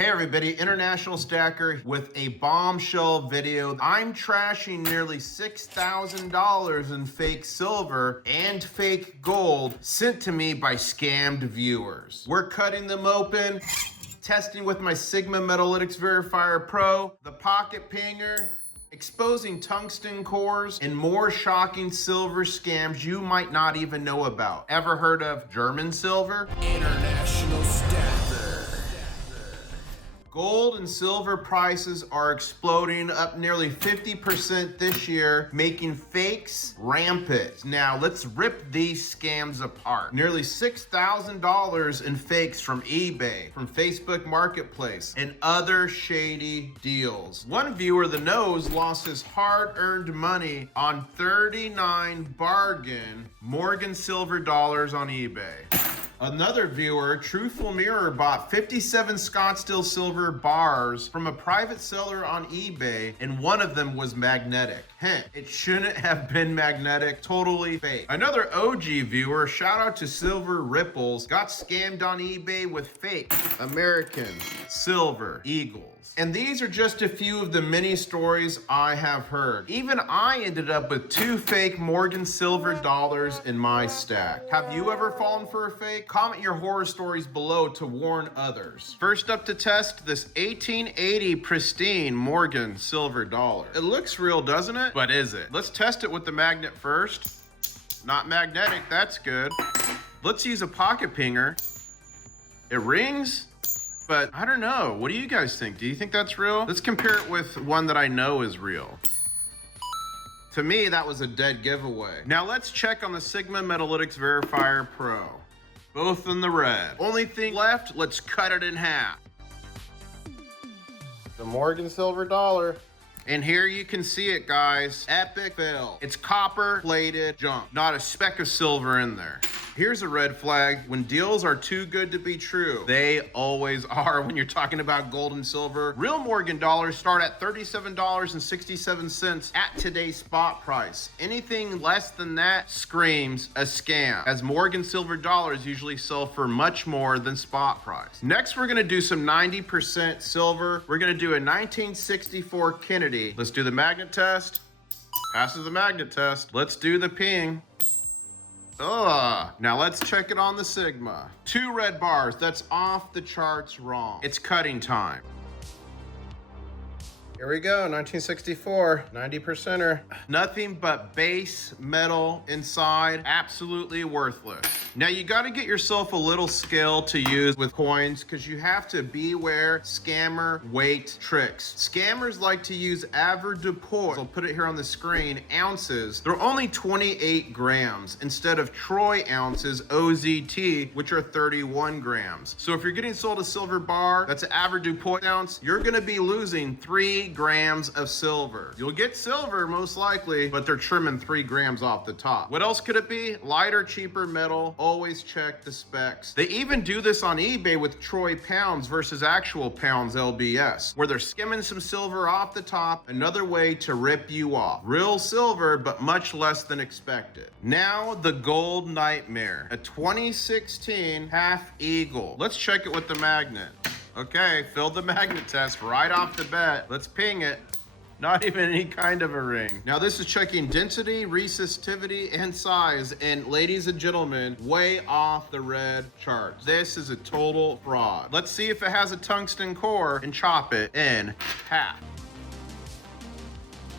Hey everybody, International Stacker with a bombshell video. I'm trashing nearly $6,000 in fake silver and fake gold sent to me by scammed viewers. We're cutting them open, testing with my Sigma Metalytics Verifier Pro, the Pocket Pinger, exposing tungsten cores, and more shocking silver scams you might not even know about. Ever heard of German silver? International Stacker. Gold and silver prices are exploding up nearly 50% this year, making fakes rampant. Now let's rip these scams apart. Nearly $6,000 in fakes from eBay, from Facebook Marketplace, and other shady deals. One viewer, the nose, lost his hard-earned money on 39 bargain Morgan silver dollars on eBay. Another viewer, Truthful Mirror, bought 57 Scottsdale silver bars from a private seller on eBay, and one of them was magnetic. Hint, it shouldn't have been magnetic, totally fake. Another OG viewer, shout out to Silver Ripples, got scammed on eBay with fake American silver eagles. And these are just a few of the many stories I have heard. Even I ended up with 2 fake Morgan silver dollars in my stack. Have you ever fallen for a fake? Comment your horror stories below to warn others. First up to test this 1880 pristine Morgan silver dollar. It looks real, doesn't it? But is it? Let's test it with the magnet first. Not magnetic, that's good. Let's use a pocket pinger. It rings, but I don't know. What do you guys think? Do you think that's real? Let's compare it with one that I know is real. To me, that was a dead giveaway. Now let's check on the Sigma Metalytics Verifier Pro. Both in the red. Only thing left, let's cut it in half. The Morgan silver dollar. And here you can see it, guys. Epic fail. It's copper plated junk. Not a speck of silver in there. Here's a red flag. When deals are too good to be true, they always are when you're talking about gold and silver. Real Morgan dollars start at $37.67 at today's spot price. Anything less than that screams a scam, as Morgan silver dollars usually sell for much more than spot price. Next, we're gonna do some 90% silver. We're gonna do a 1964 Kennedy. Let's do the magnet test. Passes the magnet test. Let's do the ping. Now let's check it on the Sigma. 2 red bars, that's off the charts wrong. It's cutting time. Here we go, 1964, 90%er. Nothing but base metal inside, absolutely worthless. Now you gotta get yourself a little skill to use with coins, because you have to beware scammer weight tricks. Scammers like to use avoirdupois, I'll put it here on the screen, ounces. They're only 28 grams instead of troy ounces, OZT, which are 31 grams. So if you're getting sold a silver bar that's an avoirdupois ounce, you're gonna be losing 3 grams of silver. You'll get silver most likely, but they're trimming 3 grams off the top. What else could it be? Lighter, cheaper metal. Always check the specs. They even do this on eBay with troy pounds versus actual pounds LBS, where they're skimming some silver off the top, another way to rip you off. Real silver, but much less than expected. Now the gold nightmare, a 2016 half eagle. Let's check it with the magnet. Okay, filled the magnet test right off the bat. Let's ping it. Not even any kind of a ring. Now this is checking density, resistivity, and size, and ladies and gentlemen, way off the red charts. This is a total fraud. Let's see if it has a tungsten core and chop it in half.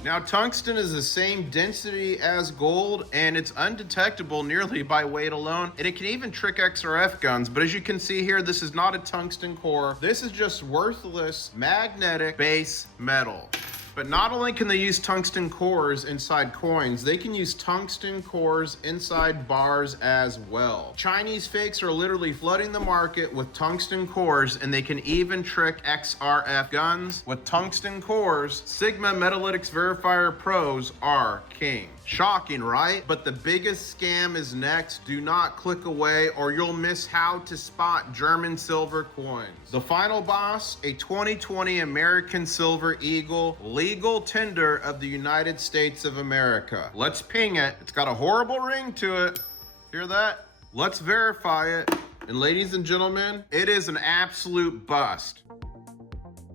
Now tungsten is the same density as gold, and it's undetectable nearly by weight alone, and it can even trick XRF guns, but as you can see here, this is not a tungsten core. This is just worthless magnetic base metal. But not only can they use tungsten cores inside coins, they can use tungsten cores inside bars as well. Chinese fakes are literally flooding the market with tungsten cores, and they can even trick XRF guns with tungsten cores. Sigma Metalytics Verifier Pros are king. Shocking, right? But the biggest scam is next. Do not click away or you'll miss how to spot German silver coins. The final boss, a 2020 American Silver Eagle, legal tender of the United States of America. Let's ping it. It's got a horrible ring to it. Hear that? Let's verify it. And ladies and gentlemen, it is an absolute bust.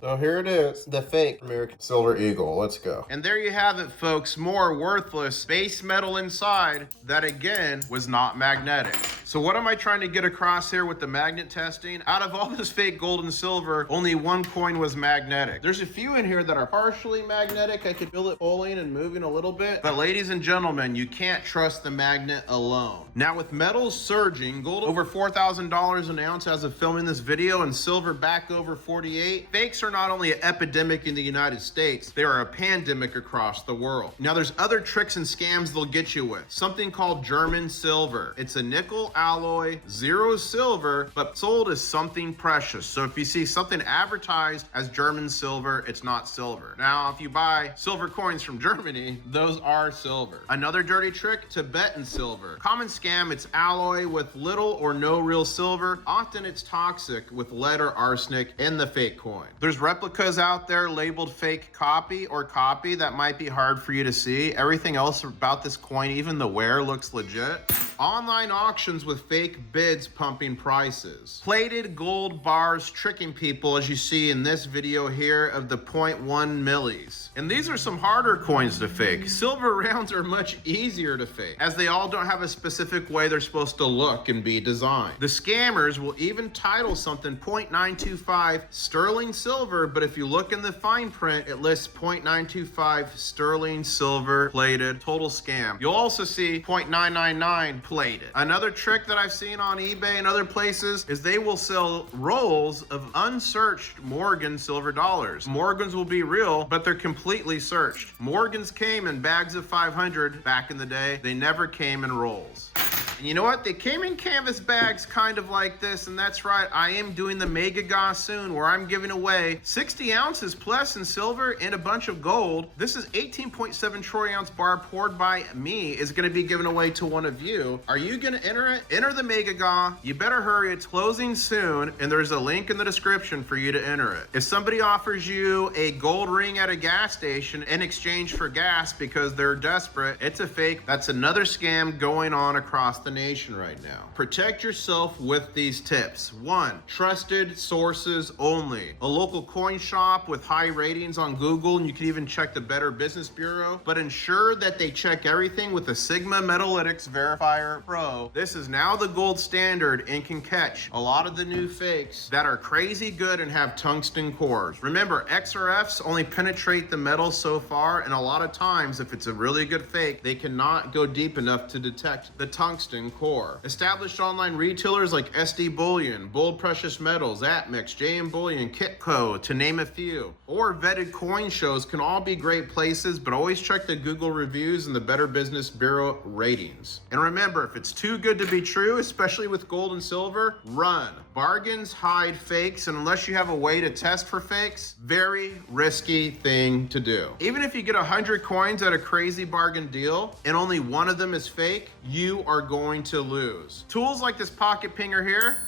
So here it is, the fake American Silver Eagle. Let's go. And there you have it, folks. More worthless base metal inside that, again, was not magnetic. So what am I trying to get across here with the magnet testing? Out of all this fake gold and silver, only one coin was magnetic. There's a few in here that are partially magnetic. I could feel it pulling and moving a little bit. But ladies and gentlemen, you can't trust the magnet alone. Now with metals surging, gold over $4,000 an ounce as of filming this video and silver back over 48, fakes are not only an epidemic in the United States, they are a pandemic across the world. Now there's other tricks and scams they'll get you with. Something called German silver. It's a nickel alloy, zero silver, but sold as something precious. So if you see something advertised as German silver, it's not silver. Now, if you buy silver coins from Germany, those are silver. Another dirty trick, Tibetan silver. Common scam, it's alloy with little or no real silver. Often it's toxic with lead or arsenic in the fake coin. There's replicas out there labeled fake copy or copy that might be hard for you to see. Everything else about this coin, even the wear, looks legit. Online auctions with fake bids pumping prices. Plated gold bars tricking people, as you see in this video here of the 0.1 millis. And these are some harder coins to fake. Silver rounds are much easier to fake, as they all don't have a specific way they're supposed to look and be designed. The scammers will even title something 0.925 sterling silver, but if you look in the fine print, it lists 0.925 sterling silver plated, total scam. You'll also see 0.999 plated. Another trick that I've seen on eBay and other places is they will sell rolls of unsearched Morgan silver dollars. Morgans will be real, but they're completely searched. Morgans came in bags of 500 back in the day. They never came in rolls. And you know what? They came in canvas bags kind of like this, and that's right, I am doing the Mega GAW soon, where I'm giving away 60 ounces plus in silver and a bunch of gold. This is 18.7 troy ounce bar poured by me is gonna be given away to one of you. Are you gonna enter it? Enter the Mega GAW. You better hurry, it's closing soon, and there's a link in the description for you to enter it. If somebody offers you a gold ring at a gas station in exchange for gas because they're desperate, it's a fake. That's another scam going on across the nation right now. Protect yourself with these tips. 1. Trusted sources only. A local coin shop with high ratings on Google, and you can even check the Better Business Bureau, but ensure that they check everything with a Sigma Metalytics Verifier Pro. This is now the gold standard and can catch a lot of the new fakes that are crazy good and have tungsten cores. Remember, XRFs only penetrate the metal so far, and a lot of times, if it's a really good fake, they cannot go deep enough to detect the tungsten core. Established online retailers like SD Bullion, Bold Precious Metals, Atmix, JM Bullion, Kitco, to name a few, or vetted coin shows can all be great places, but always check the Google reviews and the Better Business Bureau ratings. And remember, if it's too good to be true, especially with gold and silver, run. Bargains hide fakes, and unless you have a way to test for fakes, very risky thing to do. Even if you get 100 coins at a crazy bargain deal and only one of them is fake, you are going to lose. Tools like this pocket pinger here,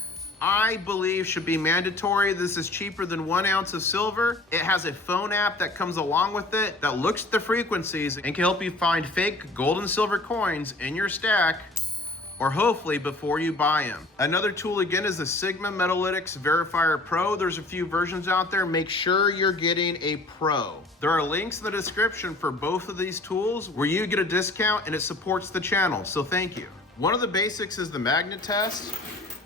I believe should be mandatory. This is cheaper than 1 ounce of silver. It has a phone app that comes along with it that looks at the frequencies and can help you find fake gold and silver coins in your stack, or hopefully before you buy them. Another tool again is the Sigma Metalytics Verifier Pro. There's a few versions out there. Make sure you're getting a Pro. There are links in the description for both of these tools where you get a discount and it supports the channel, so thank you. One of the basics is the magnet test.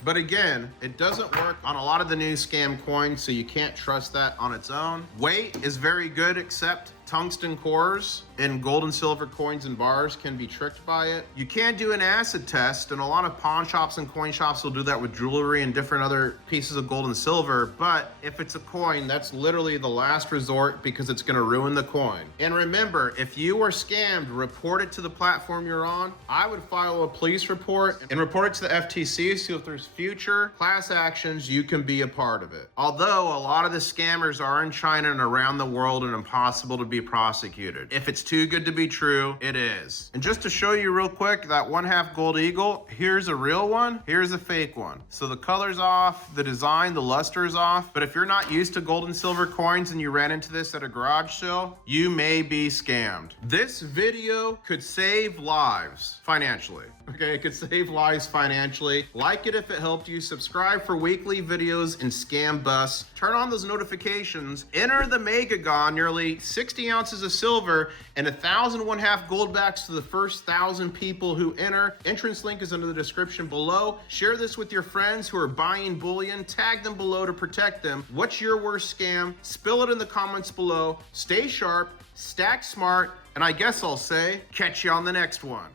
But again, it doesn't work on a lot of the new scam coins, so you can't trust that on its own. Weight is very good, except tungsten cores in gold and silver coins and bars can be tricked by it. You can do an acid test, and a lot of pawn shops and coin shops will do that with jewelry and different other pieces of gold and silver. But if it's a coin, that's literally the last resort because it's gonna ruin the coin. And remember, if you are scammed, report it to the platform you're on. I would file a police report and report it to the FTC, so if there's future class actions, you can be a part of it. Although a lot of the scammers are in China and around the world and impossible to be prosecuted. If it's too good to be true, it is. And just to show you real quick, that 1/2 gold eagle, here's a real one, here's a fake one. So the color's off, the design, the luster's off, but if you're not used to gold and silver coins and you ran into this at a garage sale, you may be scammed. This video could save lives financially. Okay, it could save lives financially. Like it if it helped you. Subscribe for weekly videos and scam busts. Turn on those notifications. Enter the Mega GAW, nearly 60 ounces of silver and 1,000 1/2 gold backs to the first 1,000 people who enter. Entrance link is under the description below. Share this with your friends who are buying bullion. Tag them below to protect them. What's your worst scam? Spill it in the comments below. Stay sharp, stack smart, and I guess I'll say, catch you on the next one.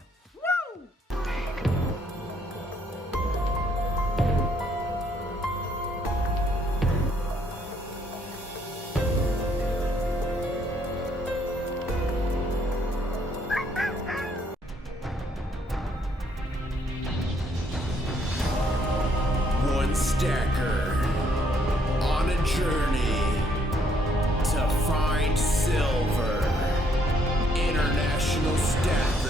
One stacker on a journey to find silver. International Stacker.